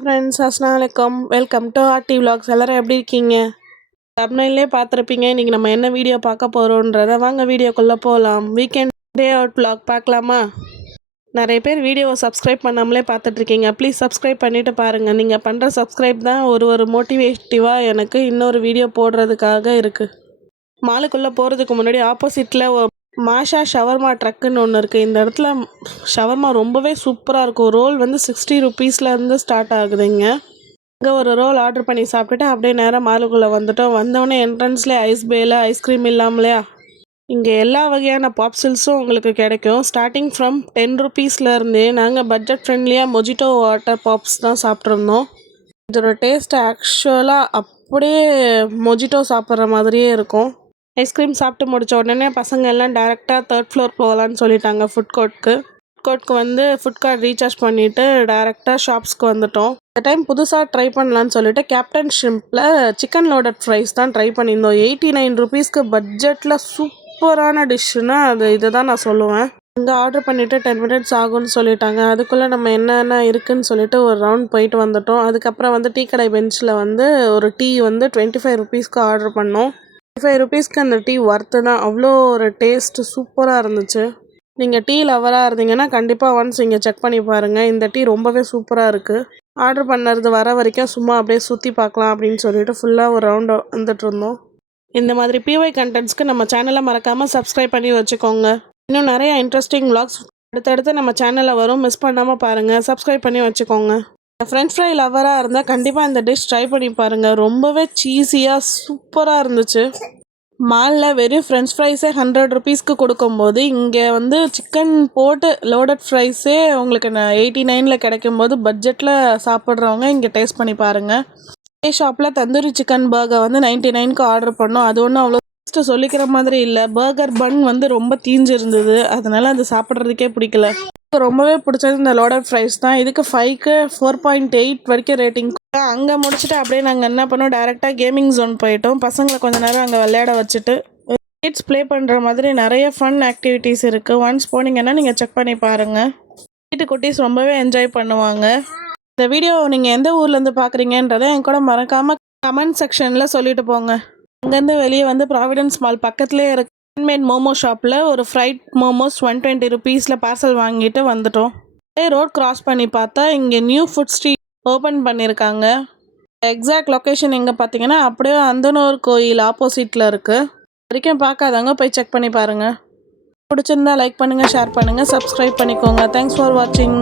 Friends அஸ்ஸலாமு welcome to RT vlogs. எல்லாரும் எப்படி இருக்கீங்க? தம்ப்நெயிலே பார்த்துருப்பீங்க. இன்றைக்கி நம்ம என்ன வீடியோ பார்க்க போகிறோன்றத வாங்க வீடியோக்குள்ளே போகலாம். வீக்கெண்ட் டே அவுட் vlog பார்க்கலாமா? நிறைய பேர் வீடியோவை சப்ஸ்கிரைப் பண்ணாமலே பார்த்துட்ருக்கீங்க. ப்ளீஸ் சப்ஸ்கிரைப் பண்ணிவிட்டு பாருங்கள். நீங்கள் பண்ணுற சப்ஸ்கிரைப் தான் ஒரு மோட்டிவேட்டிவாக எனக்கு இன்னொரு வீடியோ போடுறதுக்காக இருக்குது. மாலுக்குள்ளே போகிறதுக்கு முன்னாடி ஆப்போசிட்டில் மாஷா ஷவர்மா ட்ரக்குன்னு ஒன்று இருக்குது. இந்த இடத்துல ஷவர்மா ரொம்பவே சூப்பராக இருக்கும். ரோல் வந்து 60 rupeesலேருந்து ஸ்டார்ட் ஆகுதுங்க. இங்கே ஒரு ரோல் ஆர்டர் பண்ணி சாப்பிட்டுட்டு அப்படியே நேராக மாலுக்குள்ளே வந்துட்டோம். வந்தோடனே என்ட்ரன்ஸ்லேயே ஐஸ் பேயில் ஐஸ்கிரீம் இல்லாமலையா இங்கே எல்லா வகையான பாப்சில்ஸும் உங்களுக்கு கிடைக்கும். ஸ்டார்டிங் ஃப்ரம் 10 rupeesலேருந்தே நாங்கள் பட்ஜெட் ஃப்ரெண்ட்லியாக மொஜிட்டோ வாட்டர் பாப்ஸ் தான் சாப்பிட்ருந்தோம். இதோட டேஸ்ட் ஆக்சுவலாக அப்படியே மொஜிட்டோ சாப்பிட்ற மாதிரியே இருக்கும். ஐஸ்கிரீம் சாப்பிட்டு முடித்த உடனே பசங்க எல்லாம் டேரெக்டாக 3rd floor போகலான்னு சொல்லிட்டாங்க. ஃபுட் கோர்ட்க்கு வந்து ஃபுட் கார்ட் ரீசார்ஜ் பண்ணிவிட்டு டேரெக்டாக ஷாப்ஸ்க்கு வந்துட்டோம். இந்த டைம் புதுசாக ட்ரை பண்ணலான்னு சொல்லிட்டு கேப்டன் ஷ்ரிம்பில் சிக்கன் லோடட் ஃப்ரைஸ் தான் ட்ரை பண்ணியிருந்தோம். 89 rupeesக்கு பட்ஜெட்டில் சூப்பரான டிஷ்ஷுன்னா இதை தான் நான் சொல்லுவேன். இங்கே ஆர்டர் பண்ணிவிட்டு 10 minutes ஆகும்னு சொல்லிட்டாங்க. அதுக்குள்ளே நம்ம என்னென்ன இருக்குதுன்னு சொல்லிட்டு ஒரு ரவுண்ட் போயிட்டு வந்துட்டோம். அதுக்கப்புறம் வந்து டீ கடை பெஞ்சில் வந்து ஒரு டீ வந்து 25 rupeesக்கு ஆர்டர் பண்ணோம். 25 rupeesக்கு அந்த டீ ஒர்த்து தான். அவ்வளோ ஒரு டேஸ்ட்டு சூப்பராக இருந்துச்சு. நீங்கள் டீ லவராக இருந்தீங்கன்னா கண்டிப்பாக ஒன்ஸ் இங்கே செக் பண்ணி பாருங்கள். இந்த டீ ரொம்பவே சூப்பராக இருக்குது. ஆர்டர் பண்ணுறது வர வரைக்கும் சும்மா அப்படியே சுற்றி பார்க்கலாம் அப்படின்னு சொல்லிட்டு ஃபுல்லாக ஒரு ரவுண்டு வந்துட்டு இருந்தோம். இந்த மாதிரி பிஒய் கண்டென்ட்ஸ்க்கு நம்ம சேனலை மறக்காமல் சப்ஸ்கிரைப் பண்ணி வச்சுக்கோங்க. இன்னும் நிறைய இன்ட்ரெஸ்டிங் vlogs அடுத்தடுத்து நம்ம சேனலில் வரும். மிஸ் பண்ணாமல் பாருங்கள். சப்ஸ்கிரைப் பண்ணி வச்சுக்கோங்க. ஃப்ரெஞ்ச் ஃப்ரை லவராக இருந்தால் கண்டிப்பாக இந்த டிஷ் ட்ரை பண்ணி பாருங்கள். ரொம்பவே சீஸியாக சூப்பராக இருந்துச்சு. மாலில் வெறும் ஃப்ரெஞ்ச் ஃப்ரைஸே 100 rupeesக்கு கொடுக்கும்போது இங்கே வந்து சிக்கன் போட்டு லோடட் ஃப்ரைஸே உங்களுக்கு 89ல் கிடைக்கும்போது பட்ஜெட்டில் சாப்பிட்றவங்க இங்கே டேஸ்ட் பண்ணி பாருங்கள். இதே ஷாப்பில் தந்தூரி சிக்கன் பர்கர் வந்து 99க்கு ஆர்டர் பண்ணோம். அது ஒன்றும் அவ்வளோ டேஸ்ட்டு சொல்லிக்கிற மாதிரி இல்லை. பர்கர் பன் வந்து ரொம்ப தீஞ்சிருந்தது. அதனால் அது சாப்பிட்றதுக்கே பிடிக்கல. ரொம்பவே பிடிச்சது இந்த லோடட் ஃப்ரைஸ் தான். இதுக்கு 5க்கு 4.8 வரைக்கும் ரேட்டிங். அங்கே முடிச்சுட்டு அப்படியே நாங்கள் என்ன பண்ணோம், டேரெக்டாக கேமிங் ஜோன் போயிட்டோம். பசங்களை கொஞ்சம் நேரம் அங்கே விளையாட வச்சுட்டு கிட்ஸ் ப்ளே பண்ணுற மாதிரி நிறைய ஃபன் ஆக்டிவிட்டீஸ் இருக்குது. ஒன்ஸ் போனீங்கன்னா நீங்கள் செக் பண்ணி பாருங்கள். வீட்டு குட்டீஸ் ரொம்பவே என்ஜாய் பண்ணுவாங்க. இந்த வீடியோ நீங்கள் எந்த ஊர்லேருந்து பார்க்குறீங்கன்றதை என் கூட மறக்காமல் கமெண்ட் செக்ஷனில் சொல்லிட்டு போங்க. அங்கேருந்து வெளியே வந்து ப்ராவிடன்ஸ் மால் பக்கத்துலேயே இருக்கு ஹேண்ட்மேட் மோமோ ஷாப்பில் ஒரு ஃப்ரைட் மோமோஸ் 120 rupeesல பார்சல் வாங்கிட்டு வந்துட்டோம். ரோட் கிராஸ் பண்ணி பார்த்தா இங்கே நியூ ஃபுட் ஸ்ட்ரீட் ஓப்பன் பண்ணியிருக்காங்க. எக்ஸாக்ட் லொக்கேஷன் எங்கே பார்த்தீங்கன்னா அப்படியே அந்தனூர் கோயில் ஆப்போசிட்டில் இருக்குது. வரைக்கும் பார்க்காதவங்க போய் செக் பண்ணி பாருங்கள். பிடிச்சிருந்தா லைக் பண்ணுங்கள், ஷேர் பண்ணுங்கள், சப்ஸ்கிரைப் பண்ணிக்கோங்க. தேங்க்ஸ் ஃபார் வாட்சிங்.